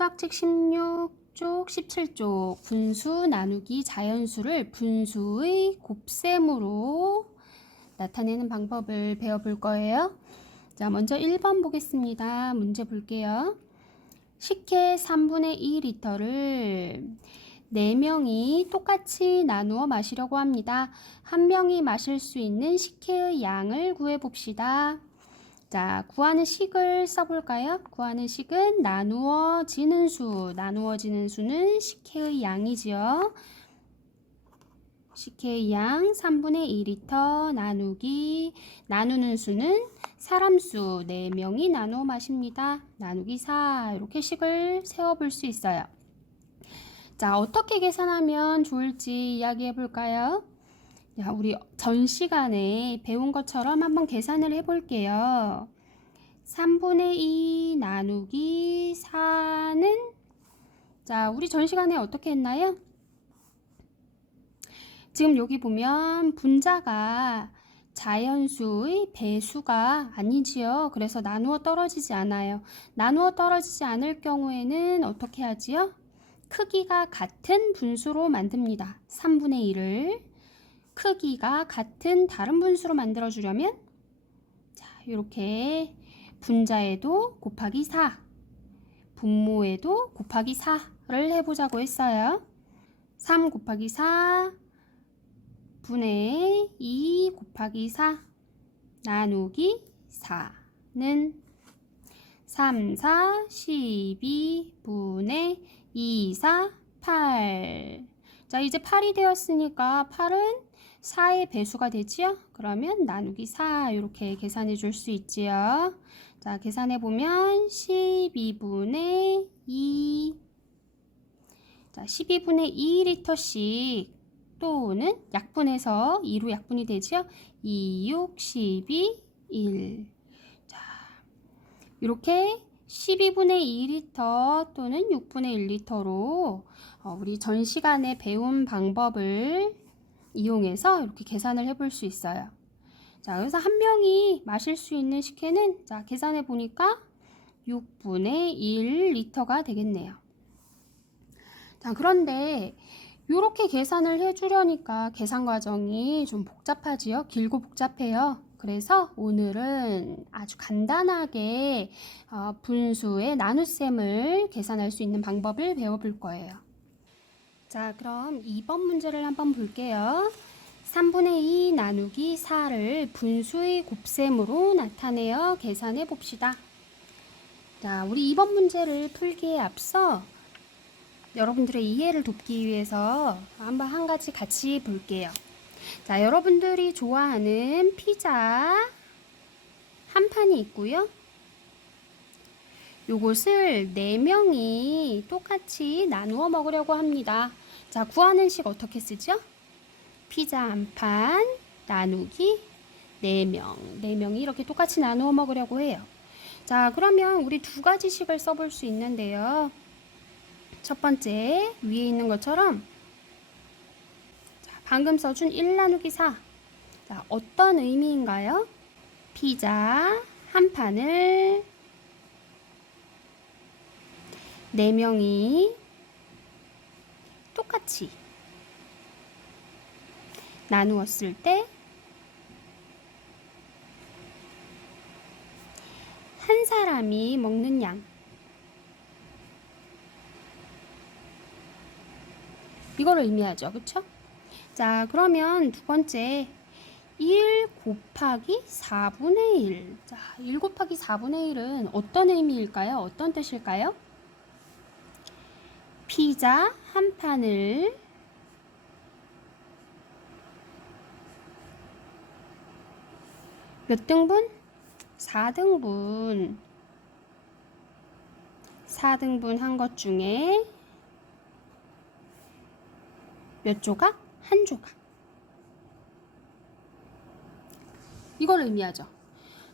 수학책 16쪽, 17쪽 분수 나누기 자연수를 분수의 곱셈으로 나타내는 방법을 배워볼 거예요. 자, 먼저 1번 보겠습니다. 문제 볼게요. 식혜 3분의 2리터를 4명이 똑같이 나누어 마시려고 합니다. 한 명이 마실 수 있는 식혜의 양을 구해봅시다. 자, 구하는 식을 써볼까요? 구하는 식은 나누어지는 수. 나누어지는 수는 식혜의 양이지요. 식혜의 양 3분의 2리터 나누기 나누는 수는 사람 수 4명이 나누어 마십니다. 나누기 4 이렇게 식을 세워볼 수 있어요. 자, 어떻게 계산하면 좋을지 이야기해 볼까요? 자, 우리 전 시간에 배운 것처럼 한번 계산을 해 볼게요. 3분의 2 나누기 4는 자, 우리 전 시간에 어떻게 했나요? 지금 여기 보면 분자가 자연수의 배수가 아니지요. 그래서 나누어 떨어지지 않아요. 나누어 떨어지지 않을 경우에는 어떻게 하지요? 크기가 같은 분수로 만듭니다. 3분의 1을 크기가 같은 다른 분수로 만들어 주려면 자, 이렇게 분자에도 곱하기 4, 분모에도 곱하기 4를 해보자고 했어요. 3 곱하기 4 분의 2 곱하기 4 나누기 4는 3, 4, 12 분의 2, 4, 8. 자, 이제 8이 되었으니까 8은 4의 배수가 되지요? 그러면 나누기 4 이렇게 계산해 줄 수 있지요. 자, 계산해 보면 12분의 2. 자, 12분의 2리터씩 또는 약분해서 2로 약분이 되지요? 2, 6, 12, 1. 자, 이렇게 12분의 2리터 또는 6분의 1리터로 우리 전 시간에 배운 방법을 이용해서 이렇게 계산을 해볼 수 있어요. 자, 그래서 한 명이 마실 수 있는 식혜는 자, 계산해 보니까 6분의 1리터가 되겠네요. 자, 그런데 이렇게 계산을 해주려니까 계산 과정이 좀 복잡하지요? 길고 복잡해요. 그래서 오늘은 아주 간단하게 분수의 나눗셈을 계산할 수 있는 방법을 배워볼 거예요. 자, 그럼 2번 문제를 한번 볼게요. 3분의 2 나누기 4를 분수의 곱셈으로 나타내어 계산해 봅시다. 자, 우리 2번 문제를 풀기에 앞서 여러분들의 이해를 돕기 위해서 한번 한 가지 같이 볼게요. 자, 여러분들이 좋아하는 피자 한 판이 있고요. 요것을 4명이 똑같이 나누어 먹으려고 합니다. 자, 구하는 식 어떻게 쓰죠? 피자 한 판 나누기 4명. 4명이 이렇게 똑같이 나누어 먹으려고 해요. 자, 그러면 우리 두 가지 식을 써볼 수 있는데요. 첫 번째 위에 있는 것처럼 자, 방금 써준 1 나누기 4. 자, 어떤 의미인가요? 피자 한 판을 4명이 똑같이 나누었을 때 한 사람이 먹는 양 이걸 의미하죠. 그쵸? 자, 그러면 두 번째 1 곱하기 4분의 1. 자, 1 곱하기 4분의 1은 어떤 의미일까요? 어떤 뜻일까요? 피자 한 판을 몇 등분? 4등분. 4등분 한 것 중에 몇 조각? 한 조각. 이걸 의미하죠.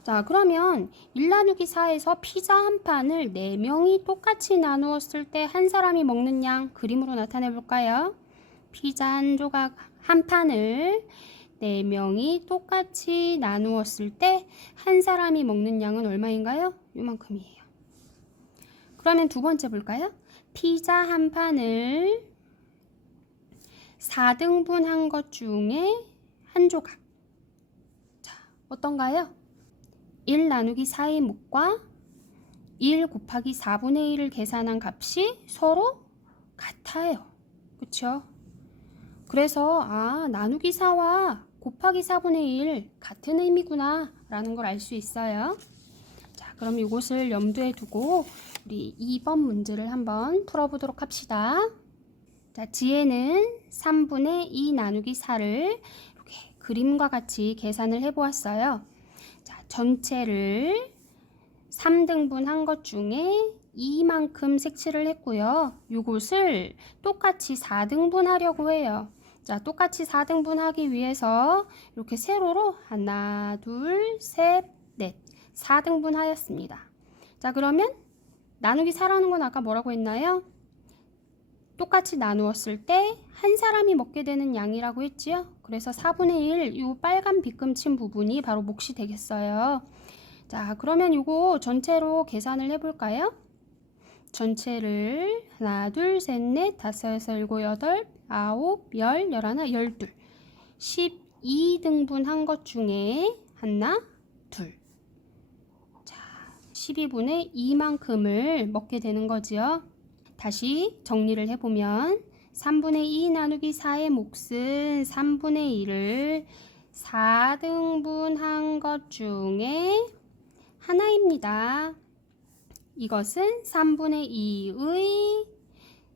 자, 그러면 1 나누기 4에서 피자 한 판을 4명이 똑같이 나누었을 때 한 사람이 먹는 양 그림으로 나타내 볼까요? 피자 한 조각 한 판을 4명이 똑같이 나누었을 때 한 사람이 먹는 양은 얼마인가요? 이만큼이에요. 그러면 두 번째 볼까요? 피자 한 판을 4등분 한 것 중에 한 조각. 자, 어떤가요? 1 나누기 4의 목과 1 곱하기 4분의 1을 계산한 값이 서로 같아요. 그쵸? 그래서 나누기 4와 곱하기 4분의 1 같은 의미구나 라는 걸 알 수 있어요. 자, 그럼 이것을 염두에 두고 우리 2번 문제를 한번 풀어보도록 합시다. 자, 지혜는 3분의 2 나누기 4를 이렇게 그림과 같이 계산을 해보았어요. 자, 전체를 3등분 한 것 중에 2만큼 색칠을 했고요. 이것을 똑같이 4등분 하려고 해요. 자, 똑같이 4등분 하기 위해서 이렇게 세로로 하나, 둘, 셋, 넷 4등분 하였습니다. 자, 그러면 나누기 4라는 건 아까 뭐라고 했나요? 똑같이 나누었을 때 한 사람이 먹게 되는 양이라고 했지요. 그래서 4분의 1 이 빨간 빗금 친 부분이 바로 몫이 되겠어요. 자, 그러면 이거 전체로 계산을 해볼까요? 전체를 하나, 둘, 셋, 넷, 다섯, 여섯, 일곱, 여덟, 아홉, 열, 열하나, 열둘 12등분 한 것 중에 하나, 둘. 자, 12분의 2만큼을 먹게 되는 거지요. 다시 정리를 해보면 3분의 2 나누기 4의 몫은 3분의 1을 4등분 한 것 중에 하나입니다. 이것은 3분의 2의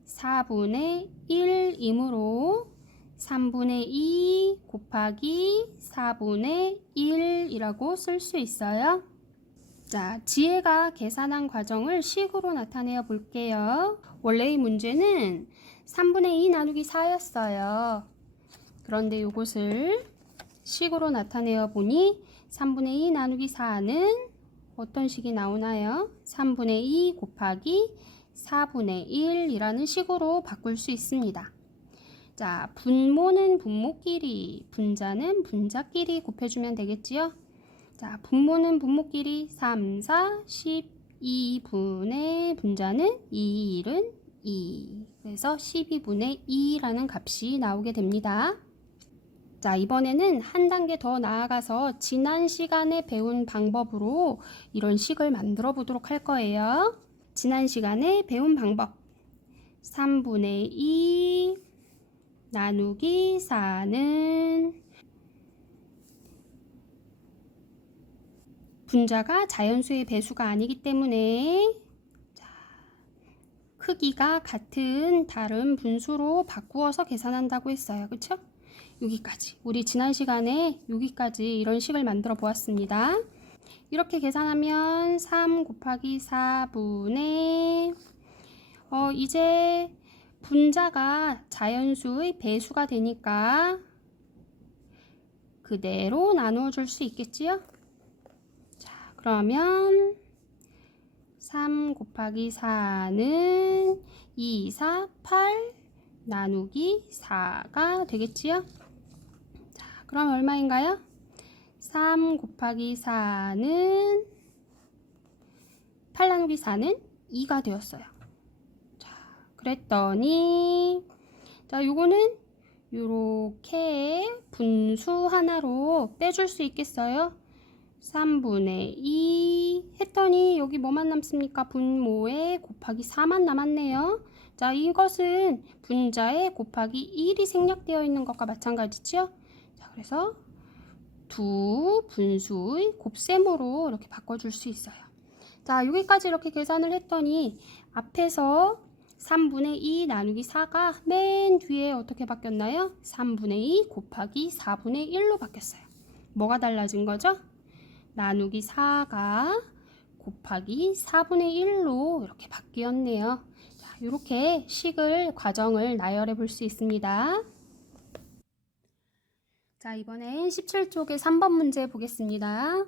4분의 1이므로 3분의 2 곱하기 4분의 1이라고 쓸 수 있어요. 자, 지혜가 계산한 과정을 식으로 나타내어 볼게요. 원래 이 문제는 3분의 2 나누기 4였어요. 그런데 이것을 식으로 나타내어 보니 3분의 2 나누기 4는 어떤 식이 나오나요? 3분의 2 곱하기 4분의 1이라는 식으로 바꿀 수 있습니다. 자, 분모는 분모끼리, 분자는 분자끼리 곱해주면 되겠지요? 자, 분모는 분모끼리 3, 4, 12분의 분자는 2, 1은 2. 그래서 12분의 2라는 값이 나오게 됩니다. 자, 이번에는 한 단계 더 나아가서 지난 시간에 배운 방법으로 이런 식을 만들어 보도록 할 거예요. 지난 시간에 배운 방법. 3분의 2 나누기 4는 분자가 자연수의 배수가 아니기 때문에 크기가 같은 다른 분수로 바꾸어서 계산한다고 했어요. 그쵸? 여기까지. 우리 지난 시간에 여기까지 이런 식을 만들어 보았습니다. 이렇게 계산하면 3 곱하기 4분의 이제 분자가 자연수의 배수가 되니까 그대로 나누어 줄 수 있겠지요? 자, 그러면 3 곱하기 4는 2, 4, 8 나누기 4가 되겠지요? 자, 그럼 얼마인가요? 3 곱하기 4는 8 나누기 4는 2가 되었어요. 자, 그랬더니 자, 요거는 요렇게 분수 하나로 빼줄 수 있겠어요? 3분의 2 했더니 여기 뭐만 남습니까? 분모에 곱하기 4만 남았네요. 자, 이것은 분자에 곱하기 1이 생략되어 있는 것과 마찬가지죠? 자, 그래서 두 분수의 곱셈으로 이렇게 바꿔줄 수 있어요. 자, 여기까지 이렇게 계산을 했더니 앞에서 3분의 2 나누기 4가 맨 뒤에 어떻게 바뀌었나요? 3분의 2 곱하기 4분의 1로 바뀌었어요. 뭐가 달라진 거죠? 나누기 4가 곱하기 4분의 1로 이렇게 바뀌었네요. 자, 이렇게 과정을 나열해 볼 수 있습니다. 자, 이번엔 17쪽의 3번 문제 보겠습니다.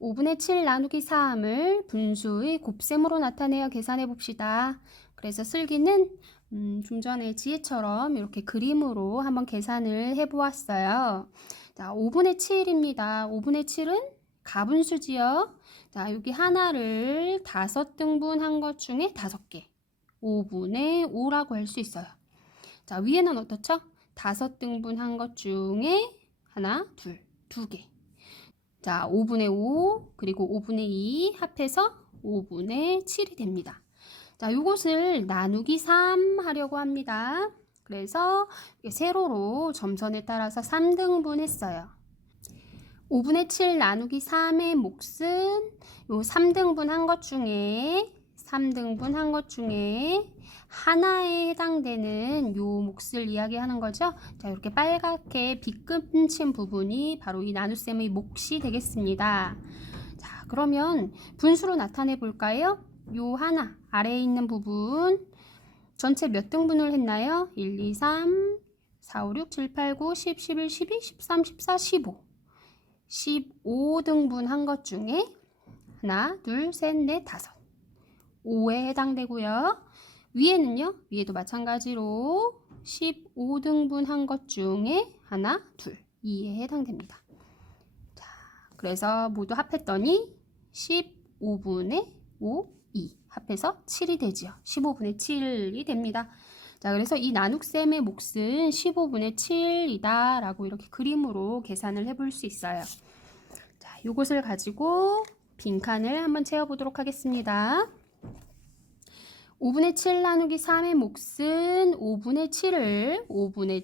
5분의 7 나누기 3을 분수의 곱셈으로 나타내어 계산해 봅시다. 그래서 슬기는 좀 전에 지혜처럼 이렇게 그림으로 한번 계산을 해 보았어요. 자, 5분의 7입니다. 5분의 7은 가분수지요. 자, 여기 하나를 5등분한 것 중에 5개. 5분의 5라고 할 수 있어요. 자, 위에는 어떻죠? 5등분한 것 중에 하나, 둘, 2개. 자, 5분의 5 그리고 5분의 2 합해서 5분의 7이 됩니다. 자, 이것을 나누기 3 하려고 합니다. 그래서 세로로 점선에 따라서 3등분 했어요. 5분의 7 나누기 3의 몫은 요 3등분 한 것 중에 하나에 해당되는 요 몫을 이야기하는 거죠. 자, 이렇게 빨갛게 빗금친 부분이 바로 이 나눗셈의 몫이 되겠습니다. 자, 그러면 분수로 나타내 볼까요? 요 하나 아래에 있는 부분 전체 몇 등분을 했나요? 1, 2, 3, 4, 5, 6, 7, 8, 9, 10, 11, 12, 13, 14, 15 15등분 한 것 중에 하나, 둘, 셋, 넷, 5, 5에 해당되고요. 위에는요, 위에도 마찬가지로 15등분 한 것 중에 하나, 둘, 2에 해당됩니다. 자, 그래서 모두 합했더니 15분의 5, 2 합해서 7이 되지요. 15분의 7이 됩니다. 자, 그래서 이 나눗셈의 몫은 15분의 7이다 라고 이렇게 그림으로 계산을 해볼 수 있어요. 자, 이것을 가지고 빈칸을 한번 채워보도록 하겠습니다. 5분의 7 나누기 3의 몫은 5분의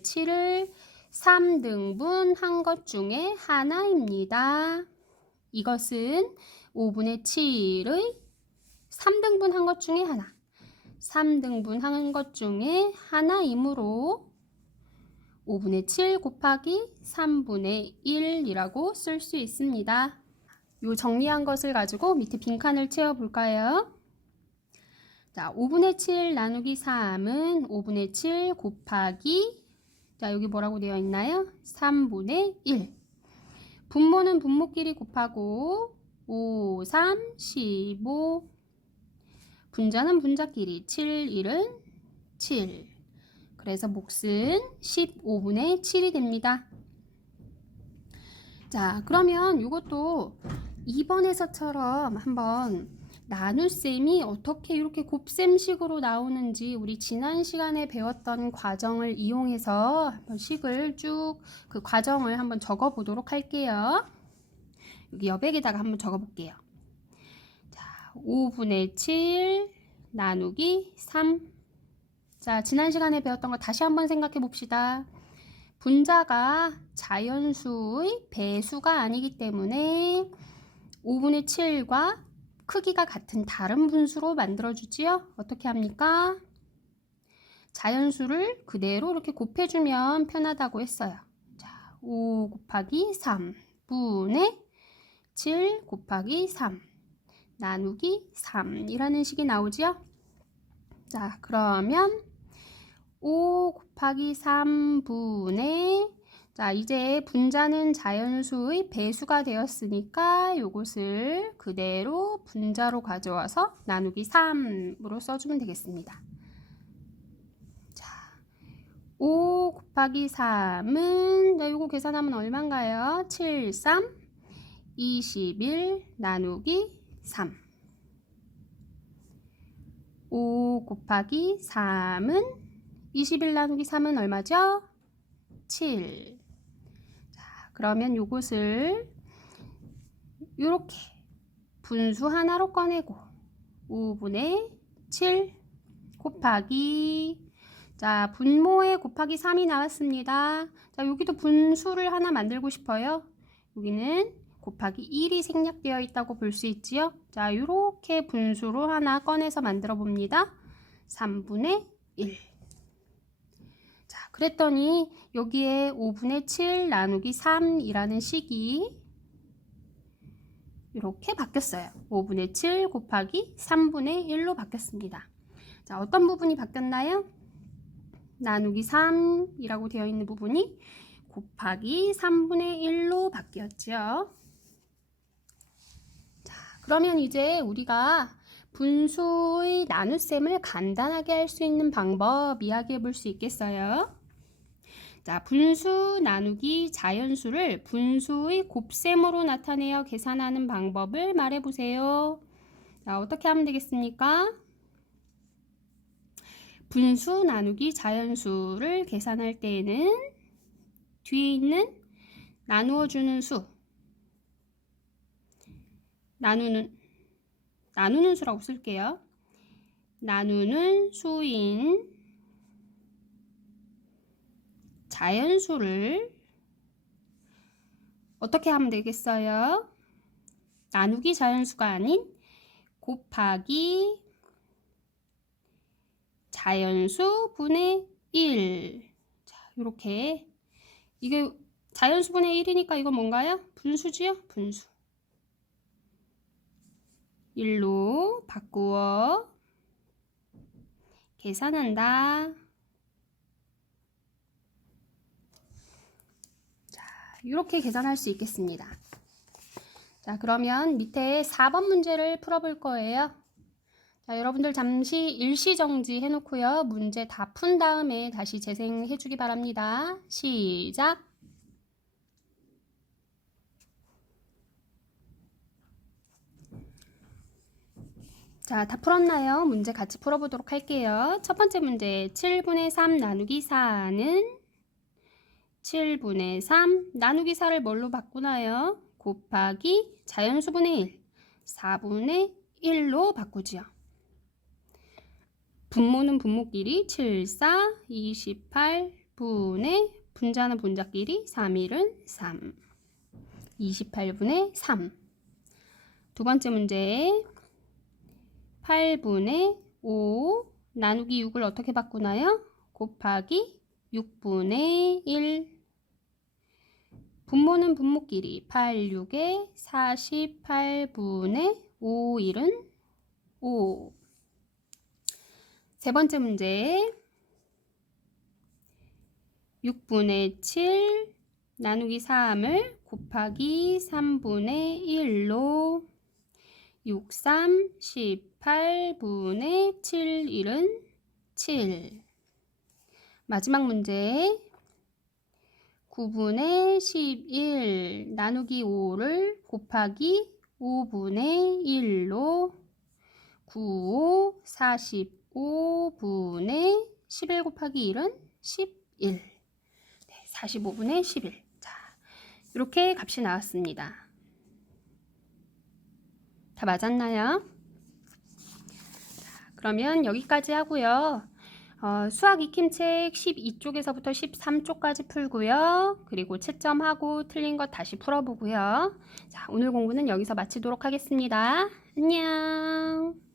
7을 3등분 한 것 중에 하나입니다. 이것은 5분의 7의 3등분 한 것 중에 하나. 3등분 한 것 중에 하나이므로 5분의 7 곱하기 3분의 1이라고 쓸 수 있습니다. 요 정리한 것을 가지고 밑에 빈칸을 채워볼까요? 자, 5분의 7 나누기 3은 5분의 7 곱하기 자, 여기 뭐라고 되어 있나요? 3분의 1. 분모는 분모끼리 곱하고 5, 3, 15 분자는 분자끼리 7, 1은 7. 그래서 몫은 15분의 7이 됩니다. 자, 그러면 이것도 2번에서처럼 한번 나눗셈이 어떻게 이렇게 곱셈식으로 나오는지 우리 지난 시간에 배웠던 과정을 이용해서 한번 식을 쭉 그 과정을 한번 적어 보도록 할게요. 여기 여백에다가 한번 적어 볼게요. 자, 5분의 7 나누기 3. 자, 지난 시간에 배웠던 거 다시 한번 생각해 봅시다. 분자가 자연수의 배수가 아니기 때문에 5분의 7과 크기가 같은 다른 분수로 만들어주지요. 어떻게 합니까? 자연수를 그대로 이렇게 곱해주면 편하다고 했어요. 자, 5 곱하기 3분의 7 곱하기 3 나누기 3이라는 식이 나오지요. 자, 그러면 5 곱하기 3분의 자, 이제 분자는 자연수의 배수가 되었으니까 이것을 그대로 분자로 가져와서 나누기 3으로 써주면 되겠습니다. 자, 5 곱하기 3은 자, 이거 계산하면 얼마인가요? 7, 3, 21 나누기 3. 5 곱하기 3은 21 나누기 3은 얼마죠? 7. 자, 그러면 요것을 이렇게 분수 하나로 꺼내고 5분의 7 곱하기 자, 분모에 곱하기 3이 나왔습니다. 자, 여기도 분수를 하나 만들고 싶어요. 여기는 곱하기 1이 생략되어 있다고 볼 수 있지요. 자, 이렇게 분수로 하나 꺼내서 만들어 봅니다. 3분의 1. 자, 그랬더니 여기에 5분의 7 나누기 3이라는 식이 이렇게 바뀌었어요. 5분의 7 곱하기 3분의 1로 바뀌었습니다. 자, 어떤 부분이 바뀌었나요? 나누기 3이라고 되어 있는 부분이 곱하기 3분의 1로 바뀌었죠. 자, 그러면 이제 우리가 분수의 나눗셈을 간단하게 할 수 있는 방법 이야기해 볼 수 있겠어요? 자, 분수 나누기 자연수를 분수의 곱셈으로 나타내어 계산하는 방법을 말해보세요. 자, 어떻게 하면 되겠습니까? 분수 나누기 자연수를 계산할 때에는 뒤에 있는 나누어주는 수, 나누는 수라고 쓸게요. 나누는 수인 자연수를 어떻게 하면 되겠어요? 나누기 자연수가 아닌 곱하기 자연수 분의 1. 자, 이렇게 이게 자연수 분의 1이니까 이건 뭔가요? 분수지요? 분수. 1로 바꾸어 계산한다. 자, 이렇게 계산할 수 있겠습니다. 자, 그러면 밑에 4번 문제를 풀어볼 거예요. 자, 여러분들 잠시 일시정지 해놓고요. 문제 다 푼 다음에 다시 재생해 주기 바랍니다. 시작! 자, 다 풀었나요? 문제 같이 풀어보도록 할게요. 첫 번째 문제 7분의 3 나누기 4는 7분의 3 나누기 4를 뭘로 바꾸나요? 곱하기 자연수분의 1 4분의 1로 바꾸지요. 분모는 분모끼리 7, 4, 28분의 분자는 분자끼리 3, 1은 3 28분의 3 두 번째 문제 8분의 5 나누기 6을 어떻게 바꾸나요? 곱하기 6분의 1 분모는 분모끼리 8, 6에 48분의 5, 1은 5 세 번째 문제 6분의 7 나누기 3을 곱하기 3분의 1로 6, 3, 18분의 7, 1은 7 마지막 문제 9분의 11 나누기 5를 곱하기 5분의 1로 9, 5, 45분의 11 곱하기 1은 11 네, 45분의 11 자, 이렇게 값이 나왔습니다. 다 맞았나요? 자, 그러면 여기까지 하고요. 수학 익힘책 12쪽에서부터 13쪽까지 풀고요. 그리고 채점하고 틀린 것 다시 풀어보고요. 자, 오늘 공부는 여기서 마치도록 하겠습니다. 안녕.